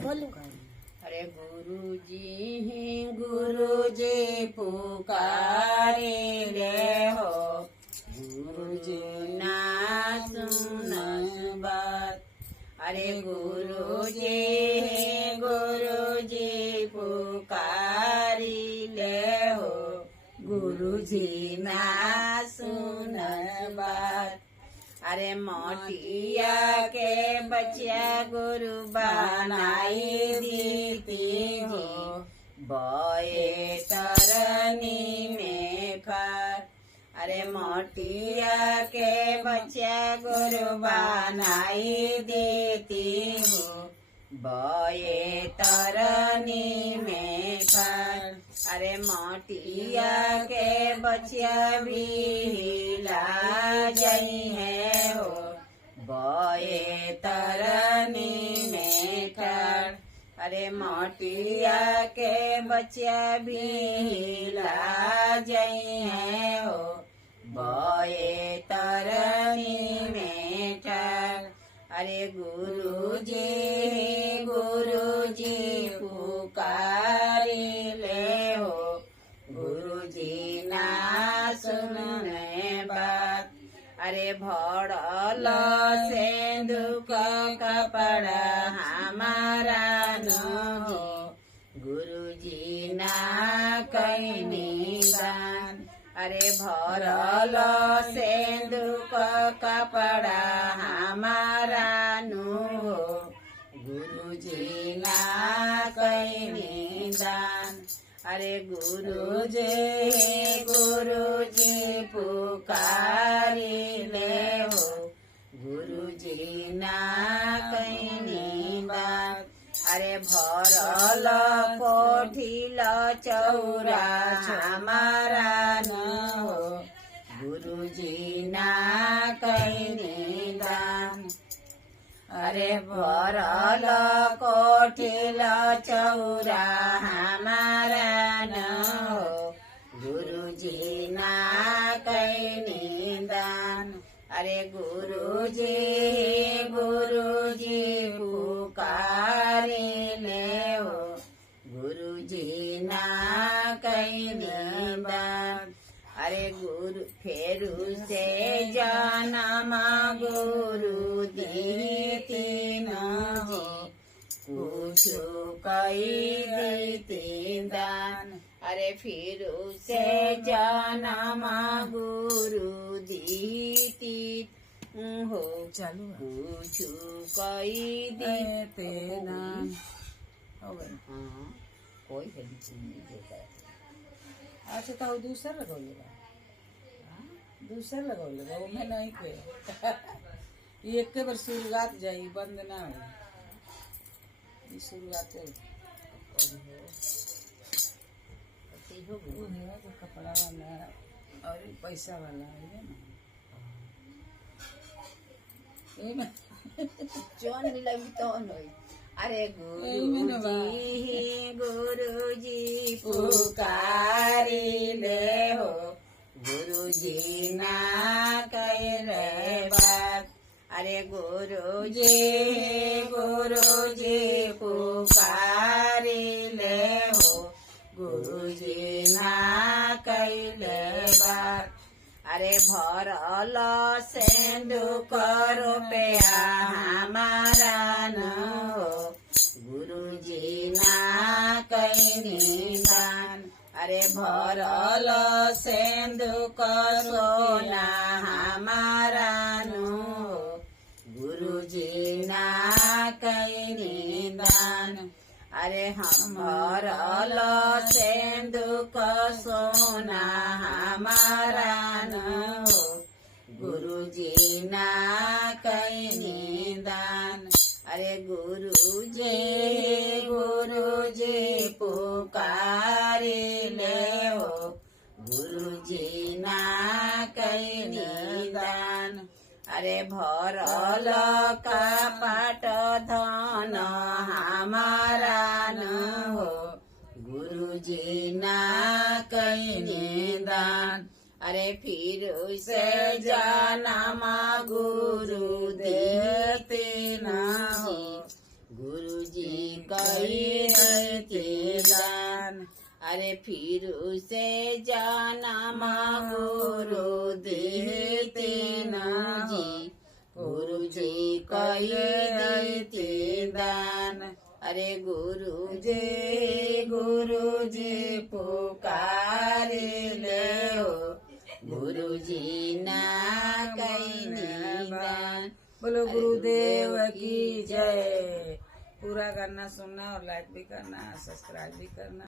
बोलू। अरे गुरुजी पुकारे ले हो, गुरुजी ना सुन बात। अरे गुरुजी पुकारी ले हो, गुरुजी ना सुन बात। अरे मोटिया के बच्चा गुरु बनाई दीती हो, बोए तरनी में फार। अरे मोटिया के बच्चा गुरु बनाई देती हो, बोए तरनी में फार। अरे मोटिया के बच्चा भी हिला गई है हो, बोए तरनी में फार। अरे मोटिया के बच्चा भी हिला गई है हो, बोए तरनी में फार। अरे गुरुजी पुकारी ले हो, गुरुजी ना सुनने बात। अरे भड़ल सेंधुक कपड़ा हमारा न हो, गुरुजी ना कैनी दान। अरे भरल सेंधुक कपड़ा हमारा नु हो, गुरुजी ना कैनी दान। अरे गुरुजी पुकारी ले हो, गुरुजी ना कैनी दान। अरे भरल कोठिल चौरा हमारा न हो, गुरुजी ना कैनी दान। अरे भरल कोठिल चौरा हमारा न हो, गुरुजी ना कैनी दान। अरे गुरुजी पुकारी ले हो, गुरुजी ना कैनी दान। अरे गुरु फेरू से जन्म गुरु देती न हो, कुछ कई देती दान। अरे फिर से जन्म गुरु देती हो, चालू कुछ कई देते दान। हो गई। हाँ कोई हेल्प नहीं देता है। अच्छा तो दूसरा लगौलेगा, दूसरा लगौलेगा वो मैं नहीं पे ये एक बार शुरुआत जाई बंद ना हो, ये शुरुआत है वो है जो कपड़ा वाला और पैसा वाला है ना ये में जौन मिलबी तौन होई। अरे गुरुजी पुकारी ले हो, गुरुजी ना करे बात। अरे गुरुजी पुकारी ले हो, गुरुजी ना कैले बात। अरे भरल सेंधुक रुपया हमारा न हो, गुरुजी ना कैनी दान। अरे भरल सेंधुक सोना हमारा न हो, गुरुजी ना कैनी दान। अरे हम भरल सेंधुक सोना हमारा न हो, गुरुजी ना कैनी दान। अरे गुरुजी पुकारी ले हो, गुरुजी ना कैनी दान। अरे भरल कपट धन हमारा न हो, गुरुजी ना कैनी दान। अरे फिर से जन्म गुरु देते न हो, गुरुजी कई थे दान। अरे फिर उसे जाना गुरु देते ना जी, गुरु जी कई देते दान। अरे गुरु जी पुकारे ले हो, गुरु जी ना कई दान। बोलो गुरुदेव की जय। पूरा गाना सुनना और लाइक भी करना, सब्सक्राइब भी करना।